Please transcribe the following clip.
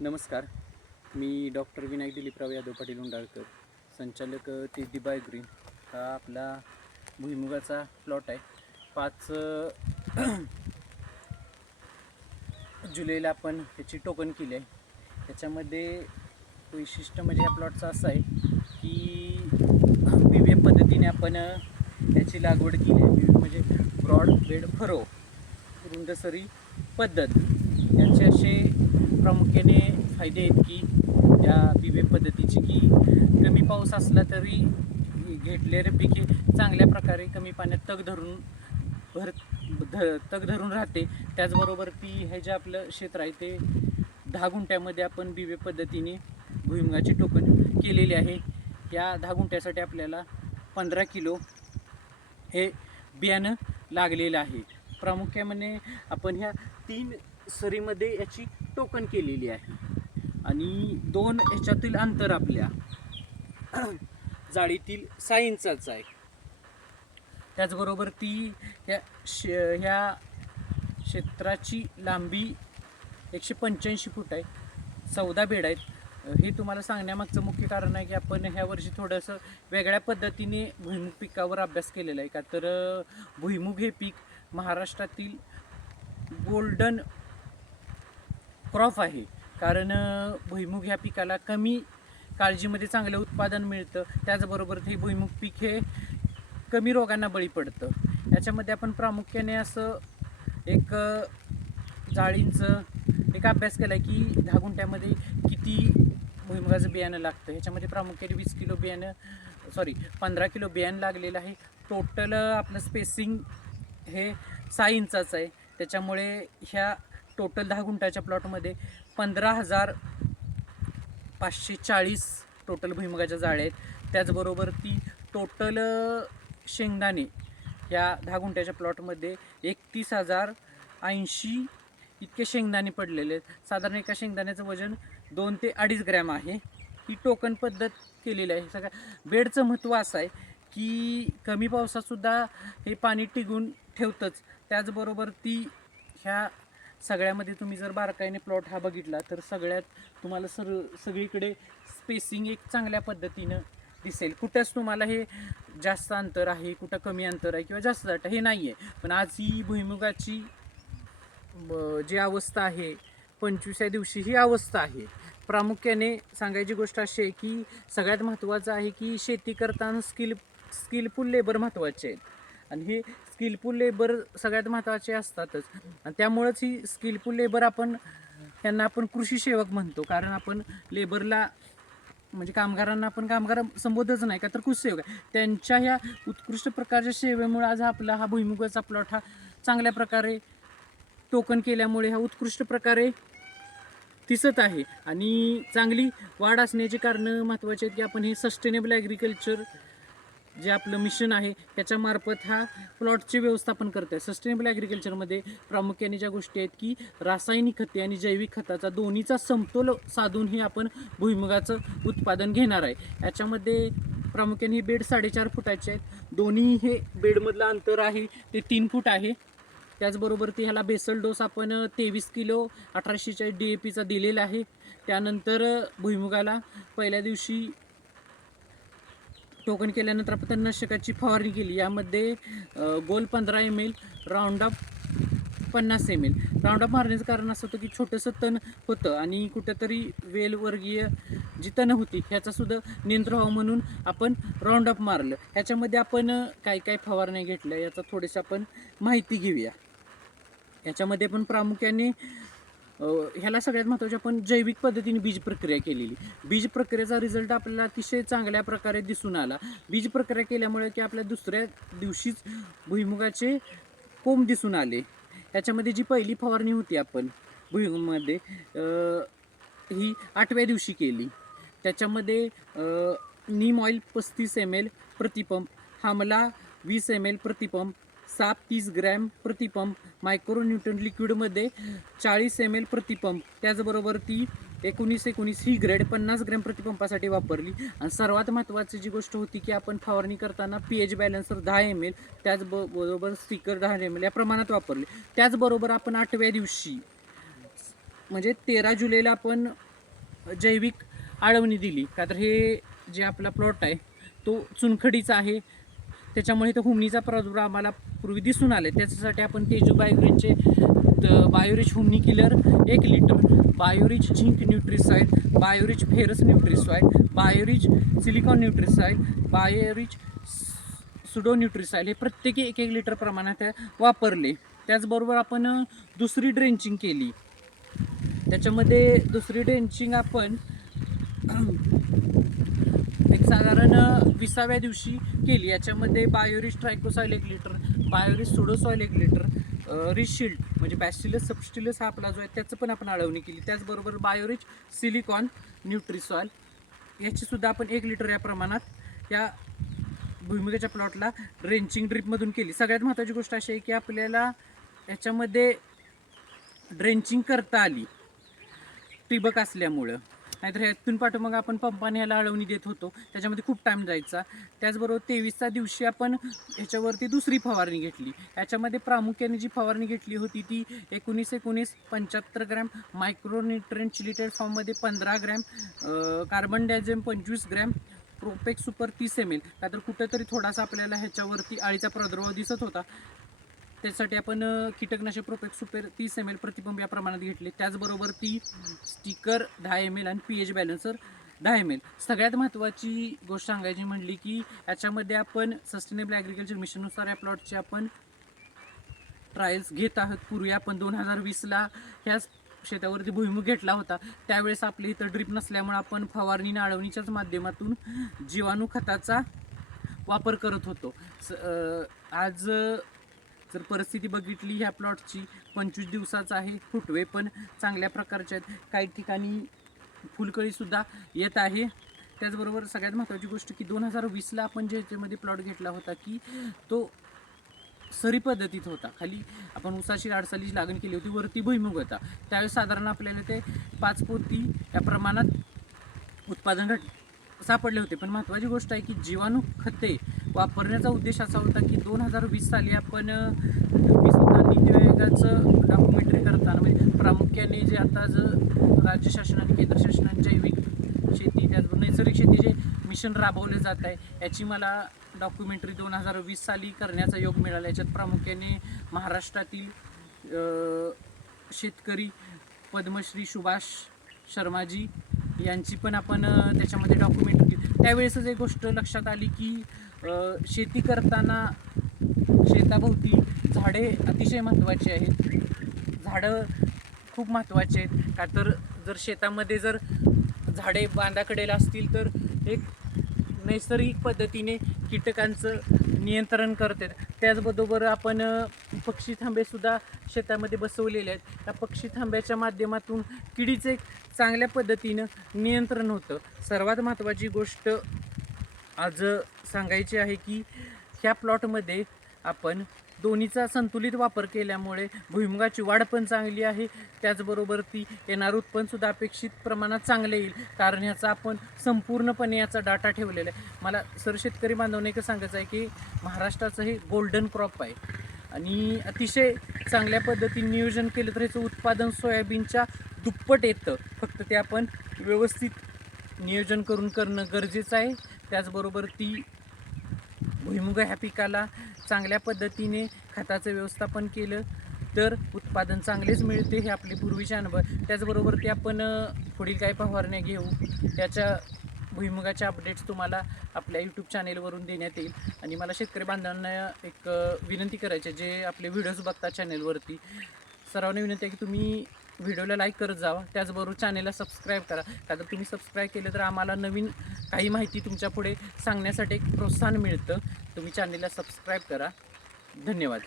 नमस्कार. मी डॉक्टर विनायक दिलीपराव यादव पाटील उंडाळकर, संचालक ते दिबाय ग्रीन. हा आपला भुईमुगाचा प्लॉट आहे. 5 जुलैला आपण त्याची टोकन केली आहे. त्याच्यामध्ये वैशिष्ट्य म्हणजे या प्लॉटचं असं आहे की BVF पद्धतीने आपण याची लागवड केली आहे. BVF म्हणजे ब्रॉड बेड फरो, रुंदसरी पद्धत. याचे असे प्रामुख्याने फायदे आहेत की या BVF पद्धतीचे की कमी पाऊस असला तरी घेतलेले पीक हे चांगल्या प्रकारे कमी पाण्यात तग धरून राहते. त्याचबरोबर हे जे आपलं क्षेत्र आहे ते 10 गुंठ्यामध्ये आपण BVF पद्धतीने भुईमुगाची टोकन केलेली आहे. या 10 गुंठ्यासाठी आपल्याला 15 किलो हे बियाणं लागलेलं आहे. प्रामुख्याने आपण ह्या 3 सरीमध्ये याची टोकन केलेली आहे आणि 2 ह्याच्यातील अंतर आपल्या जाळीतील 6 इंचाचं आहे. त्याचबरोबर ह्या क्षेत्राची लांबी 185 फूट आहे. 14 बेड आहेत. हे तुम्हाला सांगण्यामागचं मुख्य कारण आहे की आपण ह्या वर्षी थोडंसं वेगळ्या पद्धतीने भुईमुग पिकावर अभ्यास केलेला आहे. का तर भुईमुग हे पीक महाराष्ट्रातील गोल्डन क्रॉप आहे. कारण भुईमुग ह्या पिकाला कमी काळजीमध्ये चांगलं उत्पादन मिळतं. त्याचबरोबर हे भुईमुग पीक हे कमी रोगांना बळी पडतं. याच्यामध्ये आपण प्रामुख्याने असं एक जाळींचं एक अभ्यास केला आहे की 10 गुंठ्यामध्ये किती भुईमुगाचं बियाणं लागतं. ह्याच्यामध्ये प्रामुख्याने 15 किलो बियाणं लागलेलं आहे. टोटल आपलं स्पेसिंग हे 6 इंचाचं आहे. त्याच्यामुळे ह्या टोटल 10 गुंठ्याच्या प्लॉटमध्ये 15,540 टोटल भुईमुगाच्या जाळ्या आहेत. त्याचबरोबर टोटल शेंगदाणे ह्या 10 गुंठ्याच्या प्लॉटमध्ये 31,080 इतके शेंगदाणे पडलेले आहेत. साधारण एका शेंगदाण्याचं वजन 2 ते 2.5 ग्रॅम आहे. ही टोकन पद्धत केलेली आहे. सगळ्या बेडचं महत्त्व असं आहे की कमी पावसातसुद्धा हे पाणी टिकून ठेवतंच. त्याचबरोबर ह्या सगळ्यामध्ये तुम्ही जर बारकाईने प्लॉट हा बघितला तर सगळ्यात तुम्हाला सगळीकडे स्पेसिंग एक चांगल्या पद्धतीनं दिसेल. कुठंच तुम्हाला हे जास्त अंतर आहे, कुठं कमी अंतर आहे किंवा जास्त दाट हे नाही आहे. पण आज ही भुईमुगाची जी अवस्था आहे 25व्या दिवशी ही अवस्था आहे. प्रामुख्याने सांगायची गोष्ट अशी आहे की सगळ्यात महत्त्वाचं आहे की शेती करताना स्किलफुल लेबर महत्त्वाचे आहेत आणि हे स्किलफुल लेबर सगळ्यात महत्त्वाचे असतातच. आणि त्यामुळंच ही स्किलफुल लेबर त्यांना आपण कृषी सेवक म्हणतो. कारण आपण लेबरला म्हणजे कामगारांना आपण कामगार संबोधच नाही का तर कृषी सेवक आहे. त्यांच्या ह्या उत्कृष्ट प्रकारच्या सेवेमुळे आज आपला हा भुईमुगाचा प्लॉट हा चांगल्या प्रकारे टोकन केल्यामुळे हा उत्कृष्ट प्रकारे दिसत आहे. आणि चांगली वाढ असण्याची कारणं महत्त्वाची आहेत की आपण हे सस्टेनेबल ॲग्रिकल्चर जे आपलं मिशन आहे त्याच्यामार्फत हा प्लॉटचे व्यवस्थापन करत आहे. सस्टेनेबल ॲग्रिकल्चरमध्ये प्रामुख्याने ज्या गोष्टी आहेत की रासायनिक खते आणि जैविक खताचा दोन्हीचा समतोल साधून हे आपण भुईमुगाचं उत्पादन घेणार आहे. याच्यामध्ये प्रामुख्याने हे बेड 4.5 फुटाचे आहेत. दोन्ही हे बेडमधलं अंतर आहे ते 3 फूट आहे. त्याचबरोबर ह्याला बेसल डोस आपण 23 किलो 1846 DAPचा दिलेला आहे. त्यानंतर भुईमुगाला पहिल्या दिवशी टोकन केल्यानंतर आपण तणनाशकाची फवारणी केली. यामध्ये गोल 15 ml, राऊंडअप 50 ml. राऊंडअप मारण्याचं कारण असं होतं की छोटंसं तण होतं आणि कुठंतरी वेलवर्गीय जी तण होती ह्याचासुद्धा नियंत्रण व्हावं म्हणून आपण राऊंडअप मारलं. ह्याच्यामध्ये आपण काय काय फवारण्या घेतल्या याचा थोडीशी आपण माहिती घेऊया. याच्यामध्ये पण प्रामुख्याने ह्याला सगळ्यात महत्त्वाचे आपण जैविक पद्धतीने बीज प्रक्रिया केलेली. बीज प्रक्रियेचा रिझल्ट आपल्याला अतिशय चांगल्या प्रकारे दिसून आला. बीज प्रक्रिया केल्यामुळे की आपल्या दुसऱ्या दिवशीच भुईमुगाचे कोंब दिसून आले. याच्यामध्ये जी पहिली फवारणी होती आपण भुईमुगामध्ये ही 8व्या दिवशी केली. त्याच्यामध्ये नीम ऑइल 35 ml प्रतिपंप, हामला 20 ml प्रतिपंप, साप 30 ग्रॅम प्रतिपंप, मायक्रोन्यूटन लिक्विडमध्ये 40 ml प्रतिपंप, त्याचबरोबर 19-19 ही ग्रेड 50 ग्रॅम प्रतिपंपासाठी वापरली. आणि सर्वात महत्त्वाची जी गोष्ट होती की आपण फवारणी करताना pH बॅलन्सर 10 ml, त्याचबरोबर स्टिकर 10 ml या प्रमाणात वापरले. त्याचबरोबर आपण 8व्या दिवशी म्हणजे 13 जुलैला आपण जैविक आळवणी दिली, का तर हे जे आपला प्लॉट आहे तो चुनखडीचा आहे, त्याच्यामुळे तो हुमणीचा प्रादुर्भाव आम्हाला पूर्वी दिसून आले. त्याच्यासाठी आपण तेजू बायोग्रीनचे बायोरिच हुमणी killer 1 litre, Biorich zinc nutricide, Biorich ferrous nutricide, Biorich silicon nutricide, Biorich सुडो न्यूट्रिसाइड हे प्रत्येकी 1-1 लिटर प्रमाणात वापरले. त्याचबरोबर आपण दुसरी ड्रेंचिंग केली. त्याच्यामध्ये दुसरी ड्रेंचिंग आपण एक साधारण 20व्या दिवशी केली. याच्यामध्ये बायोरिच ट्रायकोसॉइल 1 लिटर, बायोरिच सुडोसॉइल 1 लिटर, रिशिल्ड म्हणजे बॅसिलस सबस्टिलस हा आपला जो आहे त्याचं पण आपण आळवणी केली. त्याचबरोबर बायोरिच सिलिकॉन न्यूट्रिसॉइल याची सुद्धा आपण 1 लिटर या प्रमाणात या भुईमुगाच्या प्लॉटला ड्रेंचिंग ड्रिपमधून केली. सगळ्यात महत्त्वाची गोष्ट अशी आहे की आपल्याला याच्यामध्ये ड्रेंचिंग करता आली ठिबक असल्यामुळं, नाहीतर ह्यातून पाठवून मग आपण पंपाने ह्याला आळवणी देत होतो, त्याच्यामध्ये खूप टाईम जायचा. त्याचबरोबर 23व्या दिवशी आपण ह्याच्यावरती दुसरी फवारणी घेतली. याच्यामध्ये प्रामुख्याने जी फवारणी घेतली होती ती 19-19 75 ग्रॅम, मायक्रोन्युट्रिएंट चिलिटेड फॉर्ममध्ये 15 ग्रॅम, कार्बन डायझेम 25 ग्रॅम, प्रोपेक्स सुपर 30 ml. का तर कुठंतरी थोडासा आपल्याला ह्याच्यावरती अळीचा प्रादुर्भाव दिसत होता, त्यासाठी आपण कीटकनाशक प्रोपेक्स सुपर 30 ml प्रतिपंप या प्रमाणात घेतले. त्याचबरोबर ती स्टिकर 10 ml आणि पीएच बॅलन्सर 10 ml. सगळ्यात महत्त्वाची गोष्ट सांगायची म्हणली की याच्यामध्ये आपण सस्टेनेबल ॲग्रिकल्चर मिशननुसार या प्लॉटचे आपण ट्रायल्स घेत आहोत. पूर्वी आपण 2020ला ह्या शेतावरती भुईमुग घेतला होता, त्यावेळेस आपल्या इथं ड्रीप नसल्यामुळे आपण फवारणी आळवणीच्याच माध्यमातून जीवाणू खताचा वापर करत होतो. आज जर परिस्थिती बघितली ह्या प्लॉटची 25 दिवसाचा आहे, फुटवे पण चांगल्या प्रकारचे आहेत, काही ठिकाणी फुलकळीसुद्धा येत आहे. त्याचबरोबर सगळ्यात महत्त्वाची गोष्ट की 2020ला आपण ज्याच्यामध्ये प्लॉट घेतला होता की तो सरी पद्धतीत होता. खाली आपण ऊसाची राडसालीची लागण केली होती, वरती भुईमुग होता. त्यावेळेस साधारण आपल्याला ते 5 पोती या प्रमाणात उत्पादन सापडले होते. पण महत्त्वाची गोष्ट आहे की जीवाणू खते वापरण्याचा उद्देश असा होता की 2020 साली आपण मी स्वतः नीती आयोगाचं डॉक्युमेंटरी करताना म्हणजे प्रामुख्याने जे आता राज्य शासन आणि केंद्र शासनाने जैविक शेती त्याचबरोबर नैसर्गिक शेती जे मिशन राबवले जात आहे याची मला डॉक्युमेंटरी 2020 साली करण्याचा योग मिळाला. याच्यात प्रामुख्याने महाराष्ट्रातील शेतकरी पद्मश्री सुभाष शर्माजी यांची पण आपण त्याच्यामध्ये डॉक्युमेंटरी केली. त्यावेळेसच एक गोष्ट लक्षात आली की शेती करताना शेताभोवती झाडे अतिशय महत्त्वाची आहेत. झाडं खूप महत्त्वाचे आहेत, का तर जर शेतामध्ये जर झाडे बांधाकडेला असतील तर एक नैसर्गिक पद्धतीने कीटकांचं नियंत्रण करतात. त्याचबरोबर आपण पक्षी थांबेसुद्धा शेतामध्ये बसवलेले आहेत. त्या पक्षी थांब्याच्या माध्यमातून किडीचे चांगल्या पद्धतीनं नियंत्रण होतं. सर्वात महत्त्वाची गोष्ट आज सांगायची आहे की ह्या प्लॉटमध्ये आपण दोन्हीचा संतुलित वापर केल्यामुळे भुईमुगाची वाढ पण चांगली आहे, त्याचबरोबर ती येणारं उत्पन्नसुद्धा अपेक्षित प्रमाणात चांगले येईल, कारण ह्याचा आपण संपूर्णपणे याचा डाटा ठेवलेला आहे. मला शेतकरी बांधवांना एक सांगायचं आहे की महाराष्ट्राचं हे गोल्डन क्रॉप आहे आणि अतिशय चांगल्या पद्धतीने नियोजन केलं तर ह्याचं उत्पादन सोयाबीनच्या दुप्पट येतं. फक्त ते आपण व्यवस्थित नियोजन करून करणं गरजेचं आहे. त्याचबरोबर ती भुईमुग ह्या पिकाला चांगल्या पद्धतीने खताचं व्यवस्थापन केलं तर उत्पादन चांगलेच मिळते, हे आपले पूर्वीचे अनुभव. त्याचबरोबर ते आपण पुढील काही फवारण्या घेऊ, त्याच्या भुईमुगाच्या अपडेट्स तुम्हाला आपल्या यूट्यूब चॅनेलवरून देण्यात येईल. आणि मला शेतकरी बांधवांना एक विनंती करायची आहे, जे आपले व्हिडिओज बघतात चॅनेलवरती, सर्वांना विनंती आहे की तुम्ही व्हिडिओला लाईक करत जावा, त्याचबरोबर चॅनेलला सबस्क्राईब करा. कारण तुम्ही सबस्क्राईब केलं तर आम्हाला नवीन काही माहिती तुमच्या पुढे सांगण्यासाठी एक प्रोत्साहन मिळतं. तुम्ही चॅनेलला सबस्क्राईब करा. धन्यवाद.